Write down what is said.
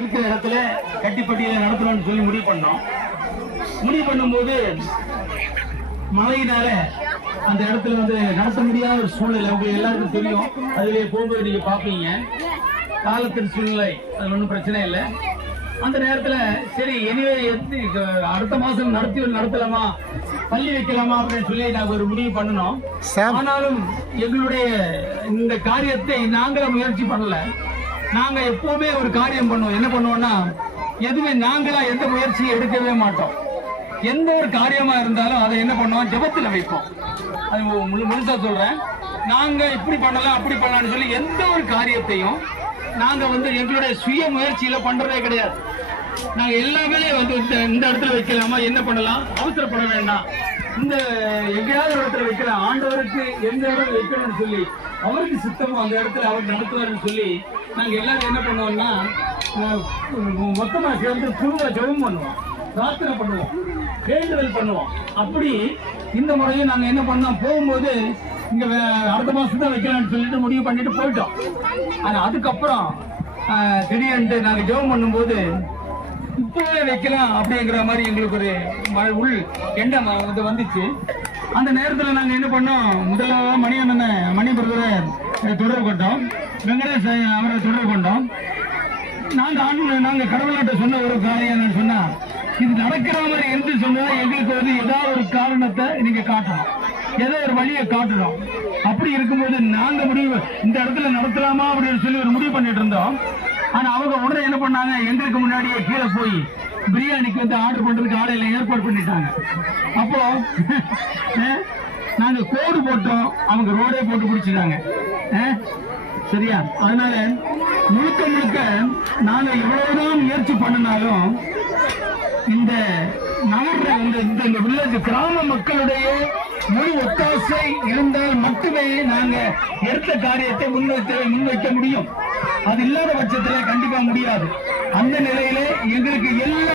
இருக்கிற இடத்துல கட்டிப்பட்டியில நடத்தணும்னு சொல்லி முடிவு பண்ணோம். முடிவு பண்ணும்போது மழையினால அந்த இடத்துல நடத்த முடியாத ஒரு சூழ்நிலை உங்களுக்கு எல்லாருக்கும் தெரியும். அதுவே போகும்போது நீங்க பாப்பீங்க காலத்தின் சூழ்நிலை, அது ஒன்றும் பிரச்சனை இல்லை. அந்த நேரத்துல சரி எனிவே அடுத்த மாசம் நடத்தலாமா, பள்ளி வைக்கலாமா அப்படின்னு சொல்லி நாங்க ஒரு முடிவு பண்ணணும். ஆனாலும் எங்களுடைய இந்த காரியத்தை நாங்கள முயற்சி பண்ணல. நாங்க எப்பவுமே ஒரு காரியம் பண்ணுவோம். என்ன பண்ணுவோம்னா, எதுவுமே நாங்களா எந்த முயற்சியும் எடுக்கவே மாட்டோம். எந்த ஒரு காரியமா இருந்தாலும் அதை என்ன பண்ணுவோம், ஜெபத்துல வைப்போம். அது முழுசா சொல்றேன். நாங்க இப்படி பண்ணலாம் அப்படி பண்ணலாம்னு சொல்லி எந்த ஒரு காரியத்தையும் நாங்க எங்களுடைய சுய முயற்சியில பண்றதே கிடையாது. நாங்க எல்லாமே இந்த இடத்துல வைக்கலாமா, என்ன பண்ணலாம், அவசரப்பட வேண்டாம், இந்த எங்கேயாவது ஒரு இடத்துல வைக்கலாம், ஆண்டவருக்கு எந்த இடம் வைக்கணும்னு சொல்லி அவருக்கு சித்தமும் அந்த இடத்துல அவர் நடத்துவாருன்னு சொல்லி நாங்க எல்லாரும் என்ன பண்ணுவோம்னா, மொத்தமா சேர்ந்து குழுவ ஜெபம் பண்ணுவோம், பிரார்த்தனை பண்ணுவோம், வேண்டுதல் பண்ணுவோம். அப்படி இந்த முறையும் நாங்க என்ன பண்ணோம், போகும்போது இங்க அடுத்த மாசம் தான் வைக்கலாம்னு சொல்லிட்டு முடிவு பண்ணிட்டு போயிட்டோம். ஆனா அதுக்கப்புறம் திடீர்னு நாங்க ஜெபம் பண்ணும்போது இப்பவே வைக்கலாம் அப்படிங்கிற மாதிரி எங்களுக்கு ஒரு உள் எண்ணம் வந்துச்சு. அந்த நேரத்தில் நாங்கள் என்ன பண்ணோம், முதல்ல மணி பிரதரை தொடர்பு கொண்டோம், வெங்கடேஷ் அவரை தொடர்பு கொண்டோம். நாங்கள் கடவுள்கிட்ட சொன்ன ஒரு காரியம் என்னன்னு சொன்னா, இது நடக்கிற மாதிரி என்று சொன்னா எங்களுக்கு ஏதாவது ஒரு காரணத்தை நீங்க காட்டணும், ஏதோ ஒரு வழியை காட்டணும். அப்படி இருக்கும்போது நாங்க முடிவு இந்த இடத்துல நடத்தலாமா அப்படின்னு சொல்லி ஒரு முடிவு பண்ணிட்டு இருந்தோம். ஆனா அவங்க உடனே என்ன பண்ணாங்க, எங்களுக்கு முன்னாடியே கீழே போய் பிரியாணிக்கு ஆர்டர் பண்றதுக்கு ஆடையில ஏற்பாடு பண்ணிட்டாங்க. அப்போ நாங்க கோடு போட்டோம், அவங்க ரோடே போட்டு பிடிச்சிட்டாங்க. சரியா? அதனால முழுக்க நாங்க எவ்வளவுதான் முயற்சி பண்ணினாலும் இந்த நகர இந்த வில்லேஜ் கிராம மக்களுடைய முழு ஒத்தாசை இருந்தால் மட்டுமே நாங்க எடுத்த காரியத்தை முன்வைக்க முடியும். அது இல்லாத பட்சத்தில் கண்டிப்பா முடியாது. அந்த நிலையிலே எங்களுக்கு எல்லா